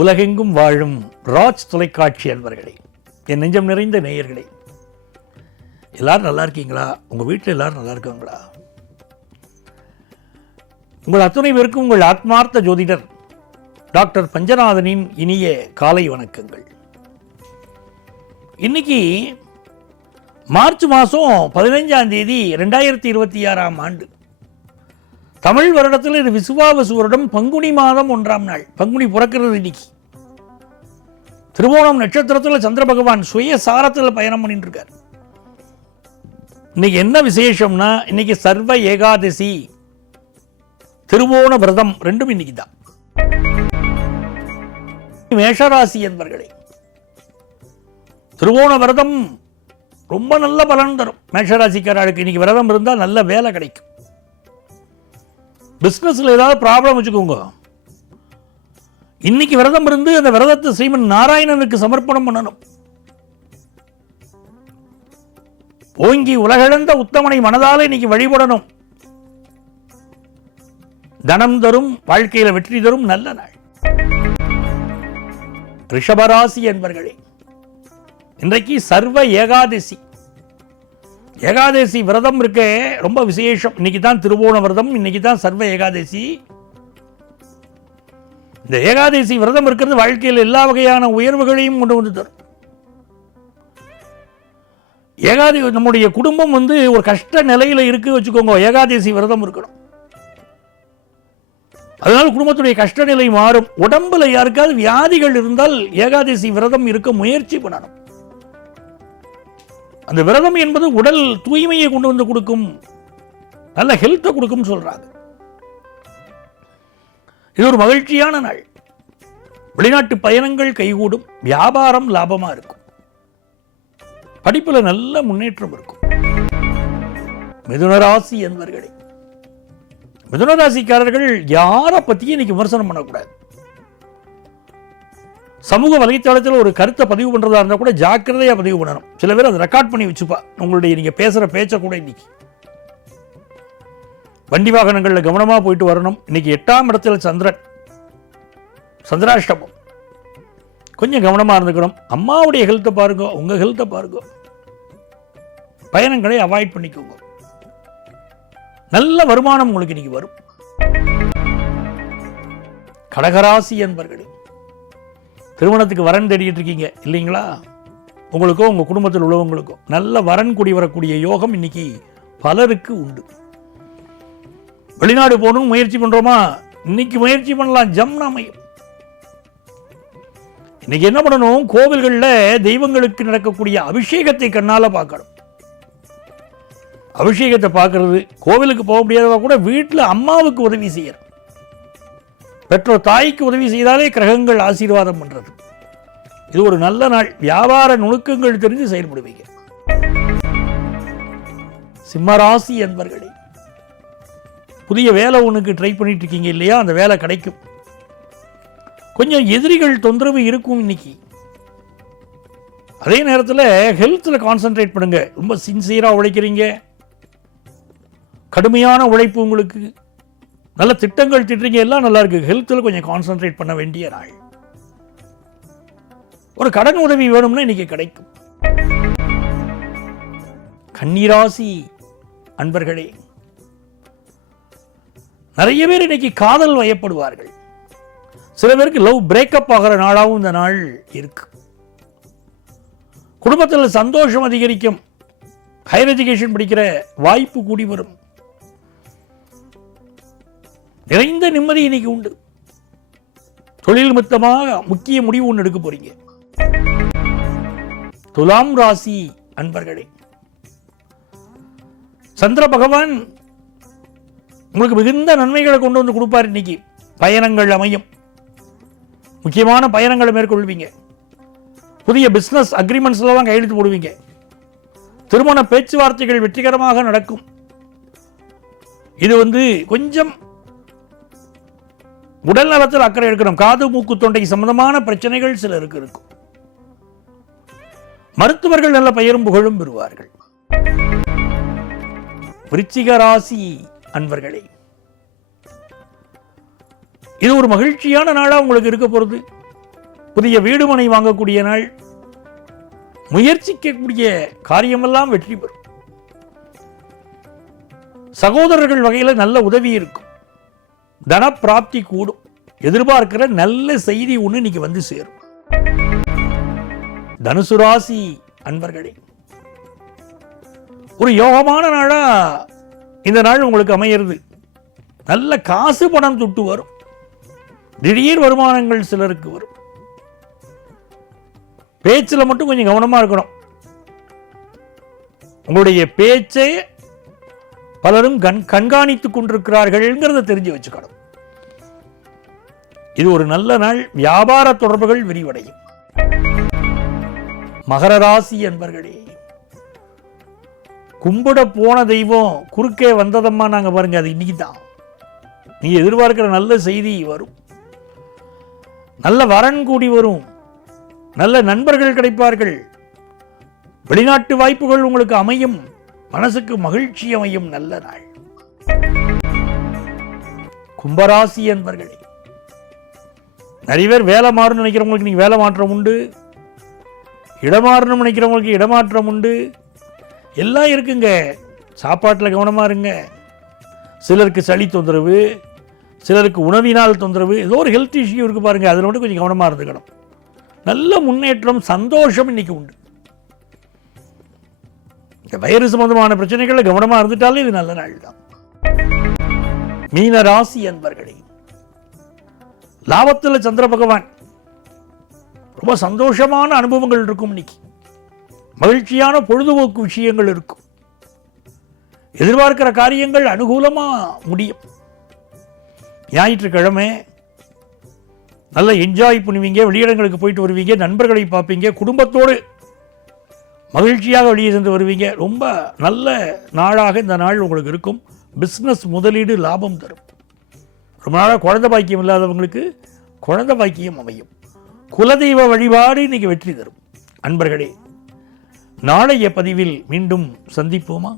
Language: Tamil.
உலகெங்கும் வாழும் ராஜ் தொலைக்காட்சி அன்பர்களே, என் நெஞ்சம் நிறைந்த நேயர்களே, எல்லாரும் நல்லா இருக்கீங்களா? உங்கள் வீட்டில் எல்லாரும் நல்லா இருக்காங்களா? உங்கள் அத்துணை பேருக்கும் உங்கள் ஆத்மார்த்த ஜோதிடர் டாக்டர் பஞ்சநாதனின் இனிய காலை வணக்கங்கள். இன்னைக்கு மார்ச் மாதம் 15ஆம் தேதி 2026ஆம் ஆண்டு. தமிழ் வருடத்தில் இது விசுவாவசு வருடம், பங்குனி மாதம் 1ஆம் நாள். பங்குனி பிறக்கிறது இன்னைக்கு. திருவோணம் நட்சத்திரத்தில் சந்திர பகவான் சுயசாரத்தில் பயணம் பண்ணிட்டு இருக்கார். இன்னைக்கு என்ன விசேஷம்னா, இன்னைக்கு சர்வ ஏகாதசி, திருவோண விரதம் ரெண்டும் இன்னைக்கு தான். மேஷராசி என்பர்களே, திருவோண விரதம் ரொம்ப நல்ல பலன் தரும். மேஷராசிக்காரர்களுக்கு இன்னைக்கு விரதம் இருந்தால் நல்ல வேலை கிடைக்கும். பிஸ்னஸில் ஏதாவது ப்ராப்ளம் வச்சுக்கோங்க, இன்னைக்கு விரதம் இருந்து அந்த விரதத்தை ஸ்ரீமன் நாராயணனுக்கு சமர்ப்பணம் பண்ணணும். ஓங்கி உலகளந்த உத்தமனை மனதால இன்னைக்கு வழிபடணும். தனம் தரும், வாழ்க்கையில் வெற்றி தரும் நல்ல நாள். ரிஷபராசி என்பர்களே, இன்றைக்கு சர்வ ஏகாதசி. ஏகாதசி விரதம் இருக்க ரொம்ப விசேஷம். இன்னைக்கு தான் திருவோண விரதம், இன்னைக்கு தான் சர்வ ஏகாதசி. இந்த ஏகாதசி விரதம் இருக்கிறது வாழ்க்கையில் எல்லா வகையான உயர்வுகளையும் கொண்டு வந்து தரும். ஏகாதசி நம்முடைய குடும்பம் ஒரு கஷ்ட நிலையில இருக்கு வச்சுக்கோங்க, ஏகாதசி விரதம் இருக்கணும். அதனால குடும்பத்துடைய கஷ்ட நிலை மாறும். உடம்புல யாருக்காவது வியாதிகள் இருந்தால் ஏகாதசி விரதம் இருக்க முயற்சி பண்ணணும். அந்த விரதம் என்பது உடல் தூய்மையை கொண்டு வந்து கொடுக்கும், நல்ல ஹெல்த்தை கொடுக்கும் சொல்றாங்க. இது ஒரு மகிழ்ச்சியான நாள். வெளிநாட்டு பயணங்கள் கைகூடும், வியாபாரம் லாபமா இருக்கும், படிப்புல நல்ல முன்னேற்றம் இருக்கும். மிதுனராசி என்பவர்களே, மிதுனராசிக்காரர்கள் யாரை பத்தியும் இன்னைக்கு விமர்சனம் பண்ணக்கூடாது. சமூக வலைத்தளத்தில் ஒரு கருத்தை பதிவு பண்றதா இருந்தால் கூட ஜாக்கிரதையா பதிவு பண்ணணும். சில பேர் அதை ரெக்கார்ட் பண்ணி வச்சுப்பா, உங்களுடைய நீங்க பேசுற பேச்ச கூட. இன்னைக்கு வண்டி வாகனங்களில் கவனமா போயிட்டு வரணும். இன்னைக்கு 8ஆம் இடத்துல சந்திரன், சந்திராஷ்டமம், கொஞ்சம் கவனமா இருந்துக்கணும். அம்மாவுடைய ஹெல்த்தை பாருங்க, உங்க ஹெல்த்தை பாருங்க. பயணங்களை அவாய்ட் பண்ணிக்கோங்க. நல்ல வருமானம் உங்களுக்கு இன்னைக்கு வரும். கடகராசி என்பர்களே, திருமணத்துக்கு வரன் தேடிட்டு இருக்கீங்க இல்லைங்களா? உங்களுக்கோ உங்க குடும்பத்தில் உள்ளவங்களுக்கோ நல்ல வரன் கூடி வரக்கூடிய யோகம் இன்னைக்கு பலருக்கு உண்டு. வெளிநாடு போகணும் முயற்சி பண்றோமா? இன்னைக்கு முயற்சி பண்ணலாம், ஜம்னாமையும். இன்னைக்கு என்ன பண்ணணும்? கோவில்களில் தெய்வங்களுக்கு நடக்கக்கூடிய அபிஷேகத்தை கண்ணால பார்க்கணும். அபிஷேகத்தை பார்க்கறது, கோவிலுக்கு போக முடியாதவா கூட வீட்டில் அம்மாவுக்கு உதவி செய்யணும். பெற்றோர் தாய்க்கு உதவி செய்தாலே கிரகங்கள் ஆசீர்வாதம் பண்றது. இது ஒரு நல்ல நாள். வியாபார நுணுக்கங்கள் தெரிஞ்சு செயல்படுவீங்க. சிம்மராசி என்பர்களே, புதிய வேலை ஒண்ணுக்கு ட்ரை பண்ணிட்டு இருக்கீங்க இல்லையா? அந்த வேலை கிடைக்கும். கொஞ்சம் எதிரிகள் தொந்தரவு இருக்கும் இன்னைக்கு. அதே நேரத்தில் ஹெல்த்தில் கான்சென்ட்ரேட் பண்ணுங்க. ரொம்ப சின்சியராக உழைக்கிறீங்க, கடுமையான உழைப்பு உங்களுக்கு, நல்ல திட்டங்கள் திட்டுறீங்க, எல்லாம் நல்லா இருக்கு. ஹெல்த்தில் கொஞ்சம் கான்சென்ட்ரேட் பண்ண வேண்டிய நாள். ஒரு கடன் உதவி வேணும்னா இன்னைக்கு கிடைக்கும். கன்னிராசி அன்பர்களே, நிறைய பேர் இன்னைக்கு காதல் வயப்படுவார்கள். சில பேருக்கு லவ் பிரேக்கப் ஆகிற நாளாகவும் இந்த நாள் இருக்கு. குடும்பத்தில் சந்தோஷம் அதிகரிக்கும். ஹையர் எஜுகேஷன் படிக்கிற வாய்ப்பு கூடி வரும். நிறைந்த நிம்மதி இன்னைக்கு உண்டு. தொழில் நிமித்தமாக முக்கிய முடிவு ஒன்று எடுக்க போறீங்க. துலாம் ராசி அன்பர்களே, சந்திர பகவான் உங்களுக்கு மிகுந்த நன்மைகளை கொண்டு வந்து கொடுப்பார். இன்னைக்கு பயணங்கள் அமையும். முக்கியமான பயணங்களை மேற்கொள்வீங்க. புதிய பிசினஸ் அக்ரிமெண்ட்ஸ்ல தான் கையெழுத்து போடுவீங்க. திருமண பேச்சுவார்த்தைகள் வெற்றிகரமாக நடக்கும். இது கொஞ்சம் உடல் நலத்தில் அக்கறை எடுக்கணும். காது மூக்கு தொண்டை சம்பந்தமான பிரச்சனைகள் சிலருக்கு இருக்கும். மருத்துவர்கள் நல்ல பெயரும் புகழும் பெறுவார்கள். விருச்சிக ராசி அன்பர்களே, இது ஒரு மகிழ்ச்சியான நாளா உங்களுக்கு இருக்க போறது. புதிய வீடுமனை வாங்கக்கூடிய நாள். முயற்சிக்கக்கூடிய காரியமெல்லாம் வெற்றி பெறும். சகோதரர்கள் வகையில் நல்ல உதவி இருக்கும். தன பிராப்தி கூடும். எதிர்பார்க்கிற நல்ல செய்தி ஒன்று இன்னைக்கு வந்து சேரும். தனுசு ராசி அன்பர்களே, ஒரு யோகமான நாளா இந்த நாள் உங்களுக்கு அமையிறது. நல்ல காசு பணம் துட்டு வரும். திடீர் வருமானங்கள் சிலருக்கு வரும். பேச்சில் மட்டும் கொஞ்சம் கவனமா இருக்கணும். உங்களுடைய பேச்சை பலரும் கண்காணித்துக் கொண்டிருக்கிறார்கள்ங்கிறத தெரிஞ்சு வச்சுக்கணும். இது ஒரு நல்ல நாள். வியாபார தொடர்புகள் விரிவடையும். மகர ராசி என்பர்களே, கும்பிட போன தெய்வம் குறுக்கே வந்ததம்மா நாங்க பாருங்க, அது இன்னைக்கு தான். நீ எதிர்பார்க்கிற நல்ல செய்தி வரும். நல்ல வரன் கூடி வரும். நல்ல நண்பர்கள் கிடைப்பார்கள். வெளிநாட்டு வாய்ப்புகள் உங்களுக்கு அமையும். மனசுக்கு மகிழ்ச்சி அமையும். நல்ல நாள். கும்பராசி என்பர்களே, நிறைய பேர் வேலை மாறணும்னு நினைக்கிறவங்களுக்கு நீங்க வேலை மாற்றம் உண்டு. இடமாறணும்னு நினைக்கிறவங்களுக்கு இடமாற்றம் உண்டு. எல்லாம் இருக்குங்க. சாப்பாட்டில் கவனமா இருங்க. சிலருக்கு சளி தொந்தரவு, சிலருக்கு உணவினால் தொந்தரவு, ஏதோ ஒரு ஹெல்த் இஷ்யூ இருக்கு பாருங்க, அதில் மட்டும் கொஞ்சம் கவனமா இருந்துக்கணும். நல்ல முன்னேற்றம், சந்தோஷம் இன்னைக்கு உண்டு. இந்த வயிறு சம்பந்தமான பிரச்சனைகளை கவனமா இருந்துட்டாலே இது நல்ல நாள் தான். மீன ராசி அன்பர்களே, லாபத்தில் சந்திர பகவான். ரொம்ப சந்தோஷமான அனுபவங்கள் இருக்கும். இன்னைக்கு மகிழ்ச்சியான பொழுதுபோக்கு விஷயங்கள் இருக்கும். எதிர்பார்க்கிற காரியங்கள் அனுகூலமா முடியும். ஞாயிற்றுக்கிழமை நல்லா என்ஜாய் பண்ணுவீங்க. வெளியிடங்களுக்கு போயிட்டு வருவீங்க. நண்பர்களை பார்ப்பீங்க. குடும்பத்தோடு மகிழ்ச்சியாக வெளியே சென்று வருவீங்க. ரொம்ப நல்ல நாளாக இந்த நாள் உங்களுக்கு இருக்கும். பிஸ்னஸ் முதலீடு லாபம் தரும். ரொம்ப நாளாக குழந்தை பாக்கியம் இல்லாதவங்களுக்கு குழந்தை பாக்கியம் அமையும். குலதெய்வ வழிபாடு இன்னைக்கு வெற்றி தரும். அன்பர்களே, நாளைய பதிவில் மீண்டும் சந்திப்போமா?